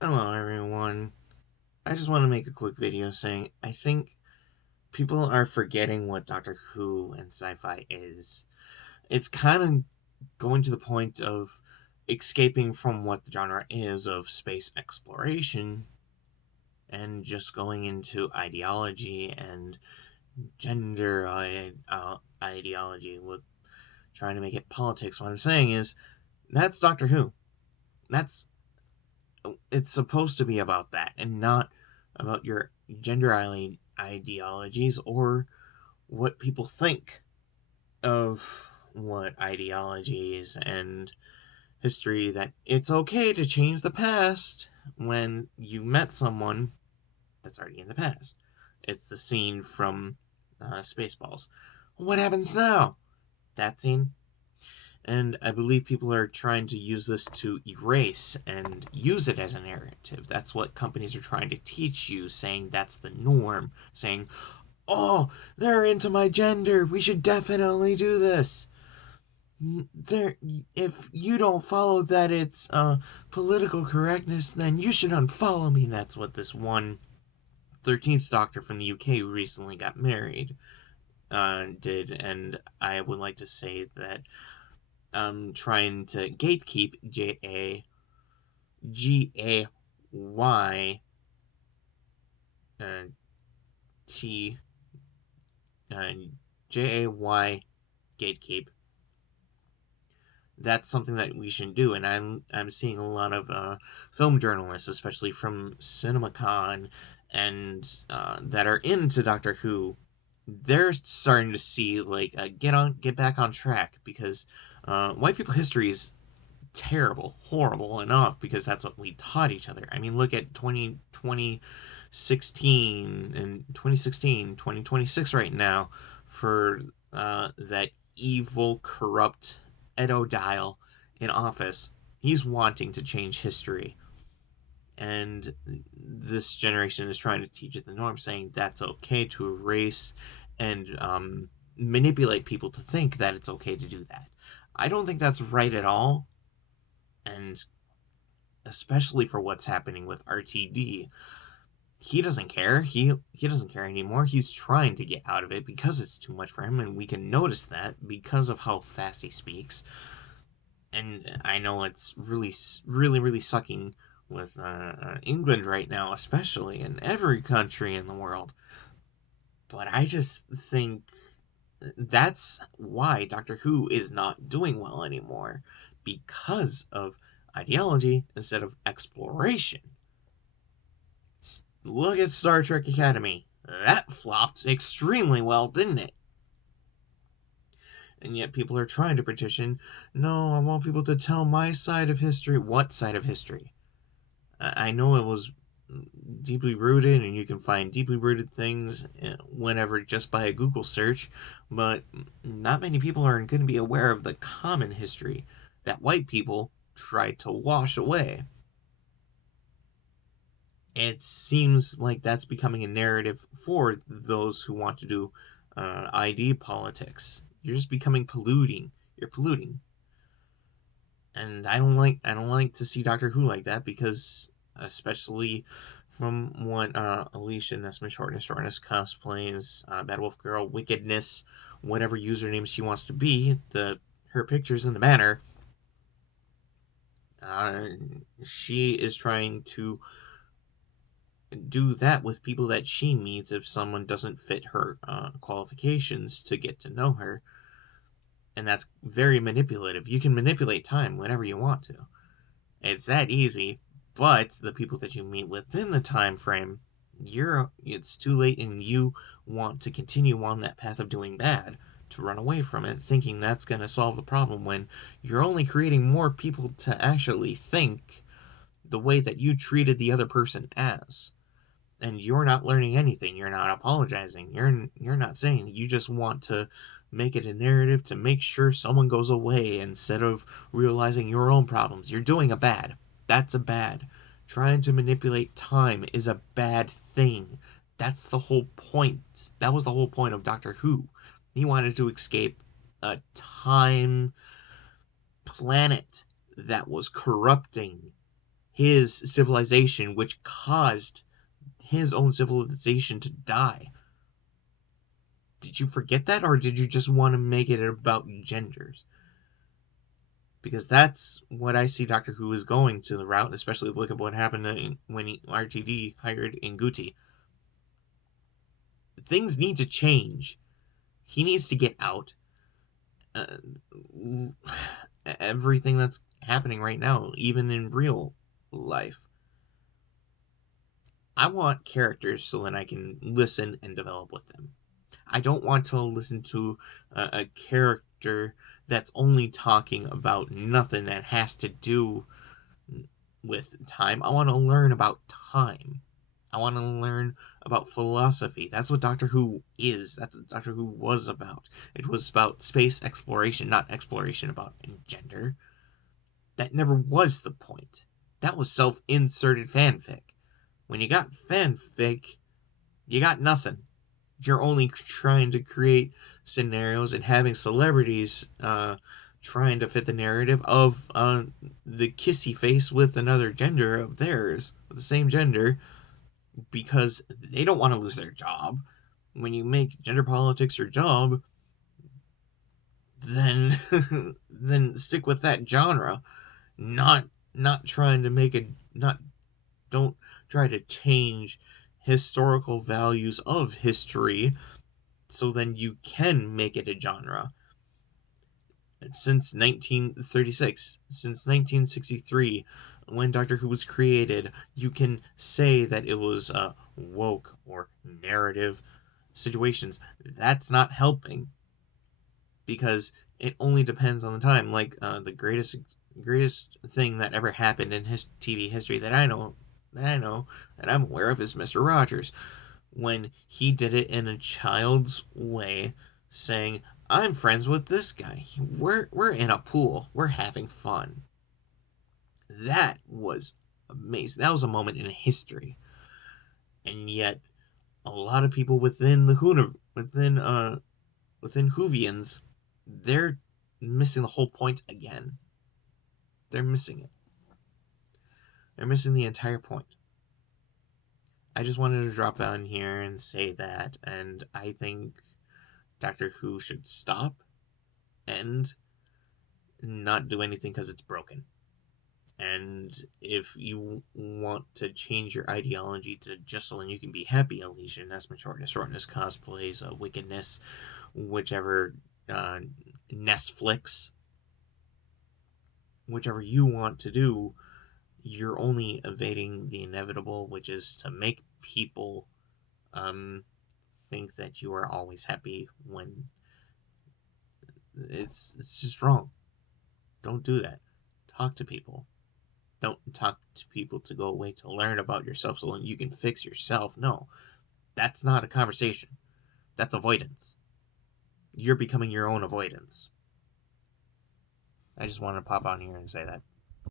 Hello everyone. I just want to make a quick video saying I think people are forgetting what Doctor Who and sci-fi is. It's kind of going to the point of escaping from what the genre is of space exploration and just going into ideology and gender ideology with trying to make it politics. What I'm saying is that's Doctor Who. That's it's supposed to be about that and not about your gender ideologies or what people think of what ideologies and history, that it's okay to change the past when you met someone that's already in the past. It's the scene from Spaceballs. What happens now? That scene. And I believe people are trying to use this to erase and use it as a narrative. That's what companies are trying to teach you, saying that's the norm, saying, oh, they're into my gender, we should definitely do this. There, if you don't follow that, it's political correctness, then you should unfollow me. That's what this one 13th Doctor from the UK who recently got married did, and I would like to say that trying to gatekeep Gay uh, T uh, Jay gatekeep. That's something that we should do, and I'm seeing a lot of film journalists, especially from CinemaCon, and that are into Doctor Who. They're starting to see like get back on track, because white people history is terrible, horrible enough, because that's what we taught each other. I mean, look at 2016 and 2016, 2026 right now for that evil, corrupt Ed O'Dial in office. He's wanting to change history. And this generation is trying to teach it the norm, saying that's okay to erase and manipulate people to think that it's okay to do that. I don't think that's right at all, and especially for what's happening with RTD. He doesn't care. He doesn't care anymore. He's trying to get out of it because it's too much for him, and we can notice that because of how fast he speaks. And I know it's really sucking with England right now, especially, in every country in the world. But I just think that's why Doctor Who is not doing well anymore, because of ideology instead of exploration. Look at Star Trek Academy. That flopped extremely well, didn't it? And yet people are trying to petition, no, I want people to tell my side of history. What side of history? I know it was deeply rooted, and you can find deeply rooted things whenever just by a Google search, but not many people are going to be aware of the common history that white people tried to wash away. It seems like that's becoming a narrative for those who want to do ID politics. You're just becoming polluting. You're polluting, and I don't like to see Doctor Who like that, because especially from what Alicia Nesman Shortness cosplays, Bad Wolf Girl, Wickedness, whatever username she wants to be, her pictures in the banner. Uh, she is trying to do that with people that she meets if someone doesn't fit her qualifications to get to know her. And that's very manipulative. You can manipulate time whenever you want to. It's that easy, but the people that you meet within the time frame, it's too late, and you want to continue on that path of doing bad, to run away from it, thinking that's going to solve the problem, when you're only creating more people to actually think the way that you treated the other person as. And you're not learning anything. You're not apologizing. You're not saying that. You just want to make it a narrative to make sure someone goes away instead of realizing your own problems. You're doing a bad. That's a bad. Trying to manipulate time is a bad thing. That's the whole point. That was the whole point of Doctor Who. He wanted to escape a time planet that was corrupting his civilization, which caused his own civilization to die. Did you forget that, or did you just want to make it about genders? Because that's what I see Doctor Who is going to the route, especially look at what happened when RTD hired Nguti. Things need to change. He needs to get out. Everything that's happening right now, even in real life. I want characters so that I can listen and develop with them. I don't want to listen to a character that's only talking about nothing that has to do with time. I want to learn about time. I want to learn about philosophy. That's what Doctor Who is. That's what Doctor Who was about. It was about space exploration, not exploration about gender. That never was the point. That was self-inserted fanfic. When you got fanfic, you got nothing. You're only trying to create scenarios and having celebrities trying to fit the narrative of the kissy face with another gender of theirs, the same gender, because they don't want to lose their job. When you make gender politics your job, then then stick with that genre. Not trying to make it not don't try to change historical values of history so then you can make it a genre. Since 1936, since 1963, when Doctor Who was created, you can say that it was woke or narrative situations. That's not helping because it only depends on the time. Like the greatest thing that ever happened in his TV history that I'm aware of is Mr. Rogers, when he did it in a child's way, saying, "I'm friends with this guy. We're in a pool. We're having fun." That was amazing. That was a moment in history, and yet a lot of people within the within Whovians, they're missing the whole point again. They're missing it. They're missing the entire point. I just wanted to drop down here and say that, and I think Doctor Who should stop and not do anything because it's broken. And if you want to change your ideology to just so you can be happy, Elysian, shortness, cosplays, wickedness, whichever Netflix, whichever you want to do, you're only evading the inevitable, which is to make people think that you are always happy when it's just wrong. Don't do that. Talk to people. Don't talk to people to go away to learn about yourself so you can fix yourself. No, that's not a conversation. That's avoidance. You're becoming your own avoidance. I just wanted to pop on here and say that.